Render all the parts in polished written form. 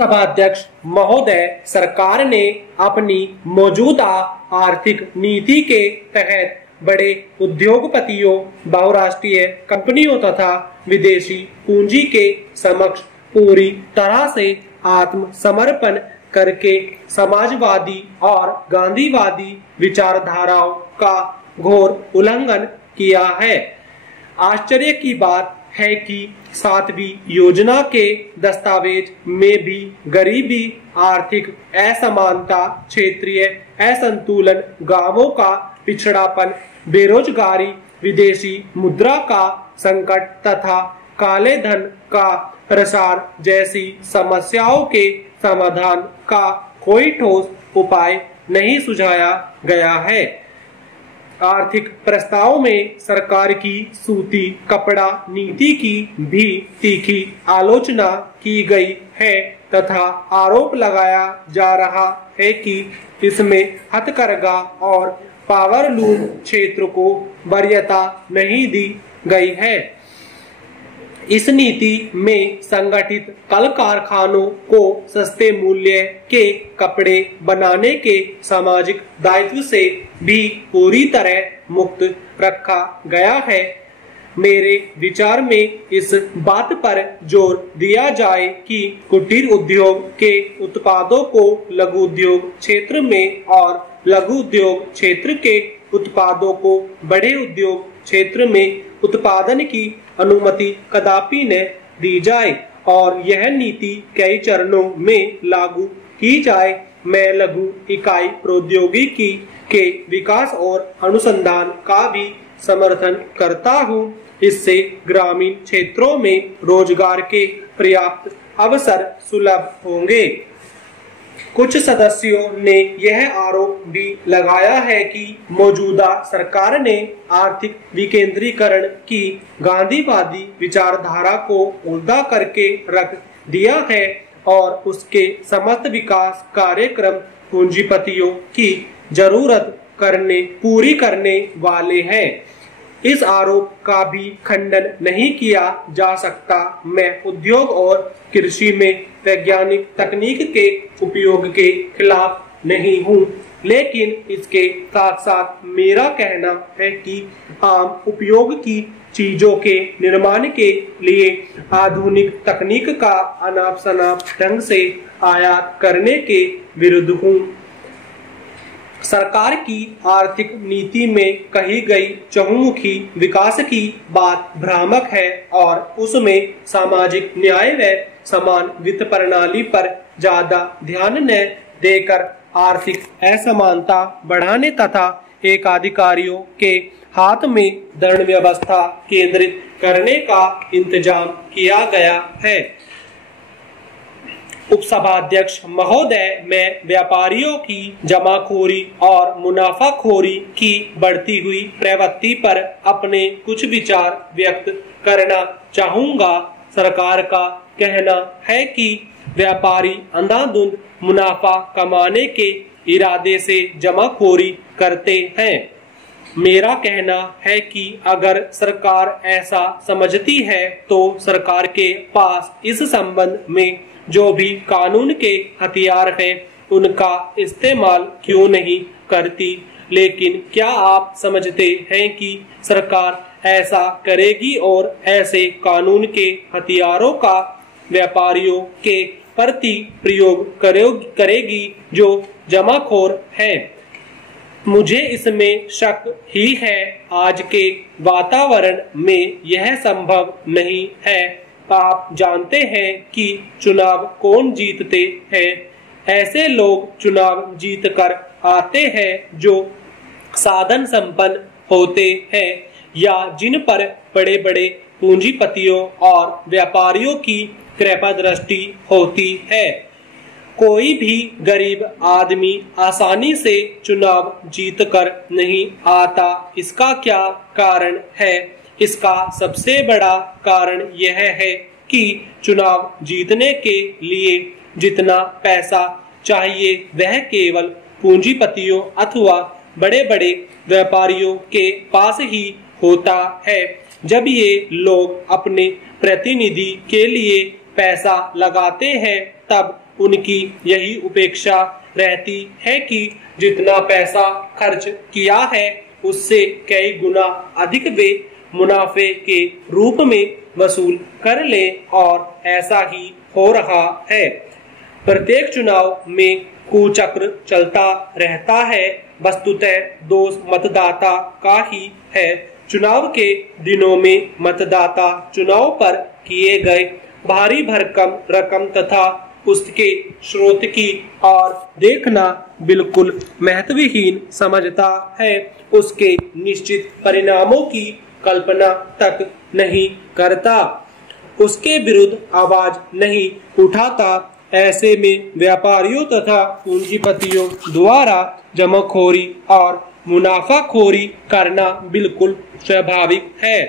सभाध्यक्ष महोदय, सरकार ने अपनी मौजूदा आर्थिक नीति के तहत बड़े उद्योगपतियों, बहुराष्ट्रीय कंपनियों तथा विदेशी पूंजी के समक्ष पूरी तरह से आत्मसमर्पण करके समाजवादी और गांधीवादी विचारधाराओं का घोर उल्लंघन किया है। आश्चर्य की बात है कि 7वीं योजना के दस्तावेज में भी गरीबी, आर्थिक असमानता, क्षेत्रीय असंतुलन, गांवों का पिछड़ापन, बेरोजगारी, विदेशी मुद्रा का संकट तथा काले धन का प्रसार जैसी समस्याओं के समाधान का कोई ठोस उपाय नहीं सुझाया गया है। आर्थिक प्रस्ताव में सरकार की सूती कपड़ा नीति की भी तीखी आलोचना की गई है तथा आरोप लगाया जा रहा है कि इसमें हथकरघा और पावरलूम क्षेत्र को वरीयता नहीं दी गई है। इस नीति में संगठित कल कारखानों को सस्ते मूल्य के कपड़े बनाने के सामाजिक दायित्व से भी पूरी तरह मुक्त रखा गया है। मेरे विचार में इस बात पर जोर दिया जाए कि कुटीर उद्योग के उत्पादों को लघु उद्योग क्षेत्र में और लघु उद्योग क्षेत्र के उत्पादों को बड़े उद्योग क्षेत्र में उत्पादन की अनुमति कदापि न दी जाए और यह नीति कई चरणों में लागू की जाए। मैं लघु इकाई प्रौद्योगिकी के विकास और अनुसंधान का भी समर्थन करता हूँ। इससे ग्रामीण क्षेत्रों में रोजगार के पर्याप्त अवसर सुलभ होंगे। कुछ सदस्यों ने यह आरोप भी लगाया है कि मौजूदा सरकार ने आर्थिक विकेंद्रीकरण की गांधीवादी विचारधारा को उल्टा करके रख दिया है और उसके समस्त विकास कार्यक्रम पूंजीपतियों की जरूरत पूरी करने वाले हैं। इस आरोप का भी खंडन नहीं किया जा सकता। मैं उद्योग और कृषि में वैज्ञानिक तकनीक के उपयोग के खिलाफ नहीं हूँ, लेकिन इसके साथ साथ मेरा कहना है कि आम उपयोग की चीजों के निर्माण के लिए आधुनिक तकनीक का अनाप शनाप ढंग से आयात करने के विरुद्ध हूँ। सरकार की आर्थिक नीति में कही गई चहुमुखी विकास की बात भ्रामक है और उसमें सामाजिक न्याय व समान वित्त प्रणाली पर ज्यादा ध्यान न देकर आर्थिक असमानता बढ़ाने तथा एकाधिकारियों के हाथ में दंड व्यवस्था केंद्रित करने का इंतजाम किया गया है। उपसभाध्यक्ष महोदय, मैं व्यापारियों की जमाखोरी और मुनाफाखोरी की बढ़ती हुई प्रवृत्ति पर अपने कुछ विचार व्यक्त करना चाहूँगा। सरकार का कहना है कि व्यापारी अंधाधुंध मुनाफा कमाने के इरादे से जमाखोरी करते हैं। मेरा कहना है कि अगर सरकार ऐसा समझती है तो सरकार के पास इस संबंध में जो भी कानून के हथियार हैं उनका इस्तेमाल क्यों नहीं करती। लेकिन क्या आप समझते हैं कि सरकार ऐसा करेगी और ऐसे कानून के हथियारों का व्यापारियों के प्रति प्रयोग करेगी जो जमाखोर हैं? मुझे इसमें शक ही है। आज के वातावरण में यह संभव नहीं है। आप जानते हैं कि चुनाव कौन जीतते हैं। ऐसे लोग चुनाव जीतकर आते हैं जो साधन संपन्न होते हैं या जिन पर बड़े बड़े पूंजीपतियों और व्यापारियों की कृपा दृष्टि होती है। कोई भी गरीब आदमी आसानी से चुनाव जीतकर नहीं आता। इसका क्या कारण है? इसका सबसे बड़ा कारण यह है कि चुनाव जीतने के लिए जितना पैसा चाहिए वह केवल पूंजीपतियों अथवा बड़े बड़े व्यापारियों के पास ही होता है। जब ये लोग अपने प्रतिनिधि के लिए पैसा लगाते हैं तब उनकी यही उपेक्षा रहती है कि जितना पैसा खर्च किया है उससे कई गुना अधिक वे मुनाफे के रूप में वसूल कर ले, और ऐसा ही हो रहा है। प्रत्येक चुनाव में कुचक्र चलता रहता है। वस्तुतः दोष मतदाता का ही है। चुनाव के दिनों में मतदाता चुनाव पर किए गए भारी भरकम रकम तथा उसके स्रोत की और देखना बिल्कुल महत्वहीन समझता है। उसके निश्चित परिणामों की कल्पना तक नहीं करता, उसके विरुद्ध आवाज नहीं उठाता। ऐसे में व्यापारियों तथा पूंजीपतियों द्वारा जमाखोरी और मुनाफाखोरी करना बिल्कुल स्वाभाविक है।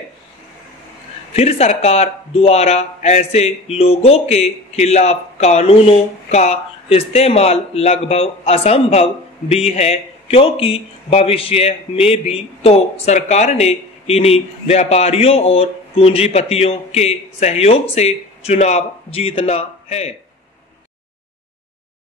फिर सरकार द्वारा ऐसे लोगों के खिलाफ कानूनों का इस्तेमाल लगभग असंभव भी है, क्योंकि भविष्य में भी तो सरकार ने इन्हीं व्यापारियों और पूंजीपतियों के सहयोग से चुनाव जीतना है।